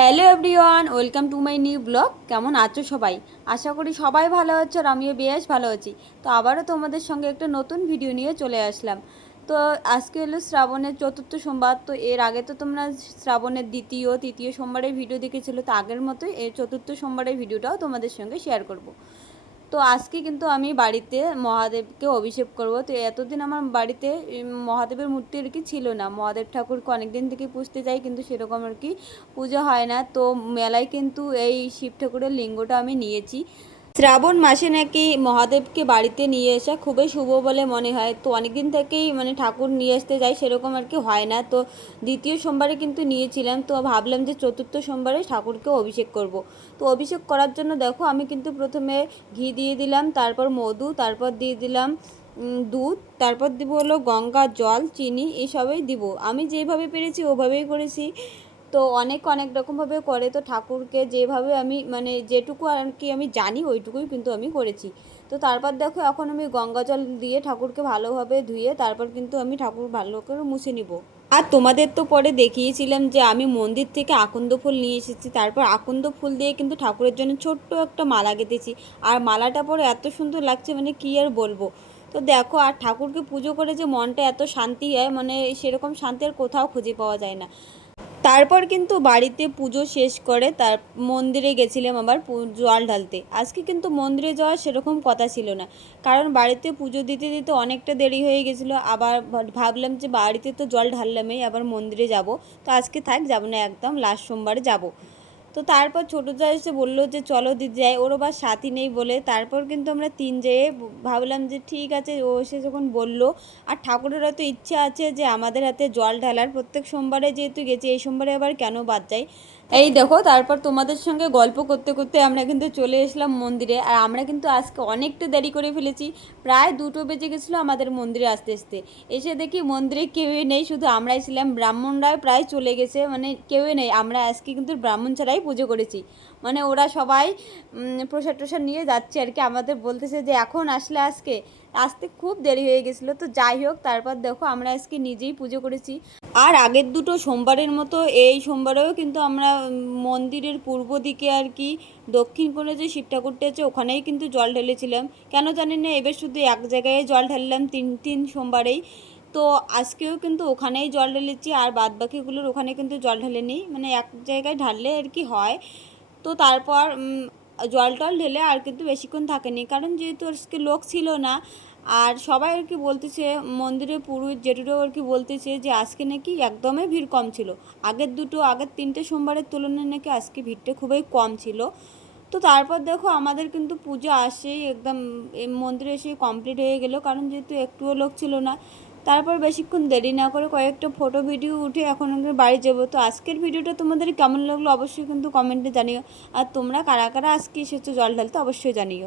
Hello everyone, welcome to my new blog. কেমন আছো সবাই? আশা করি সবাই ভালো আছো আর আমিও বেশ ভালো আছি। তো আবারও তোমাদের সঙ্গে একটা নতুন ভিডিও নিয়ে চলে আসলাম। তো আজকে হলো শ্রাবণের চতুর্থ সোমবার। তো এর আগে তো তোমরা শ্রাবণের দ্বিতীয় তৃতীয় সোমবারের ভিডিও দেখেছিলো, তো আগের মতোই এই চতুর্থ সোমবারের ভিডিওটাও তোমাদের সঙ্গে শেয়ার করব। তো আজকে কিন্তু আমি বাড়িতে মহাদেবকে অভিষেক করব। তো এতদিন আমার বাড়িতে মহাদেবের মূর্তি আর কি ছিল না। মহাদেব ঠাকুরকে অনেক দিন থেকে পুজতে যাই, কিন্তু সেরকম আর কি পুজো হয় না। তো মেলায় কিন্তু এই শিব ঠাকুরের লিঙ্গটা আমি নিয়েছি। শ্রাবণ মাসে নাকি মহাদেবকে বাড়িতে নিয়ে আসা খুবই শুভ বলে মনে হয়। তো অনেক দিন থেকেই ঠাকুর নিয়ে আসতে যাই, সেরকম আর কি হয় না। তো দ্বিতীয় সোমবারে কিন্তু নিয়েছিলাম, তো ভাবলাম যে চতুর্থ সোমবারে ঠাকুরকে অভিষেক করব। তো অভিষেক করার জন্য দেখো আমি কিন্তু প্রথমে ঘি দিয়ে দিলাম, তারপর মধু, তারপর দিয়ে দিলাম দুধ, তারপর দিব হলো গঙ্গা জল, চিনি, এইসবই দিব। আমি যেভাবে পেরেছি ওভাবেই করেছি। তো অনেক অনেক রকমভাবে করে। তো ঠাকুরকে যেভাবে আমি যেটুকু আর কি আমি জানি ওইটুকুই কিন্তু আমি করেছি। তো তারপর দেখো এখন আমি গঙ্গা জল দিয়ে ঠাকুরকে ভালোভাবে ধুয়ে তারপর কিন্তু আমি ঠাকুর ভালো করে মুছে নিব। আর তোমাদের তো পরে দেখিয়েছিলাম যে আমি মন্দির থেকে আকন্দ ফুল নিয়ে এসেছি, তারপর আকন্দ ফুল দিয়ে কিন্তু ঠাকুরের জন্য ছোট্ট একটা মালা গেঁথেছি। আর মালাটা পরে এত সুন্দর লাগছে, কী আর বলবো। তো দেখো, আর ঠাকুরকে পুজো করে যে মনটা এত শান্তি হয়, সেরকম শান্তি আর কোথাও খুঁজে পাওয়া যায় না। তারপর কিন্তু বাড়িতে পুজো শেষ করে তার মন্দিরে গেছিলাম আবার জল ঢালতে। আজকে কিন্তু মন্দিরে যাওয়ার সেরকম কথা ছিল না, কারণ বাড়িতে পুজো দিতে দিতে অনেকটা দেরি হয়ে গেছিলো। আবার ভাবলাম যে বাড়িতে তো জল ঢাললামই, আবার মন্দিরে যাব। তো আজকে থাক, যাব না, একদম লাস্ট সোমবারে যাব। তো তারপর ছোটো যা এসে বললো যে চলো দিদি যাই, ওরও বা সাথী নেই বলে। তারপর কিন্তু আমরা তিন যেয়ে ভাবলাম যে ঠিক আছে, ও এসে যখন বললো। আর ঠাকুরের হয়তো ইচ্ছা আছে যে আমাদের হাতে জল ঢালার, প্রত্যেক সোমবারে যেহেতু গেছে, এই সোমবারে আবার কেন বাদ যায়। এই দেখো, তারপর তোমাদের সঙ্গে গল্প করতে করতে আমরা কিন্তু চলে এসলাম মন্দিরে। আর আমরা কিন্তু আজকে অনেকটা দেরি করে ফেলেছি, প্রায় 2টো বেজে গেছিলো আমাদের মন্দিরে আসতে আসতে। এসে দেখি মন্দিরে কেউই নেই, শুধু আমরাই ছিলাম। ব্রাহ্মণরাও প্রায় চলে গেছে, কেউই নেই। আমরা আজকে কিন্তু ব্রাহ্মণ ছাড়াই পুজো করেছি। ওরা সবাই প্রসাদ টসাদ নিয়ে যাচ্ছে আর কি, আমাদের বলতেছে যে এখন আসলে আজকে আসতে খুব দেরি হয়ে গেছিলো। তো যাই হোক, তারপর দেখো আমরা আজকে নিজেই পুজো করেছি। আর আগের 2টো সোমবারের মতো এই সোমবারেও কিন্তু আমরা মন্দিরের পূর্ব দিকে আর কি দক্ষিণ কোণে যে শিব ঠাকুরটা আছে ওখানেই কিন্তু জল ঢেলেছিলাম। কেন জানি না, এবার শুধু এক জায়গায় জল ঢাললাম তিন সোমবারেই। তো আজকেও কিন্তু ওখানেই জল ঢেলেছি, আর বাদ বাকিগুলোর ওখানে কিন্তু জল ঢেলেনি, এক জায়গায় ঢাললে আর কি হয়। তো তারপর জল টল ঢেলে আর কিন্তু বেশিক্ষণ থাকেনি, কারণ যেহেতু আজকে লোক ছিল না। আর সবাই আর কি বলতেছে, মন্দিরের পুরোহিত জেঠুরাও আর কি বলতেছে যে আজকে নাকি একদমই ভিড় কম ছিল। আগের 3টে সোমবারের তুলনায় নাকি আজকে ভিড়টা খুবই কম ছিল। তো তারপর দেখো আমাদের কিন্তু পুজো আসেই একদম এই মন্দিরে এসে কমপ্লিট হয়ে গেল, কারণ যেহেতু একটুও লোক ছিল না। তারপর বেশিক্ষণ দেরি না করে কয়েকটা ফটো ভিডিও উঠে এখন আমরা বাড়ি যাবো। তো আজকের ভিডিওটা তোমাদের কেমন লাগলো অবশ্যই কিন্তু কমেন্টে জানিও। আর তোমরা কারা কারা আজকে এসেছো জল ঢালতে অবশ্যই জানিও।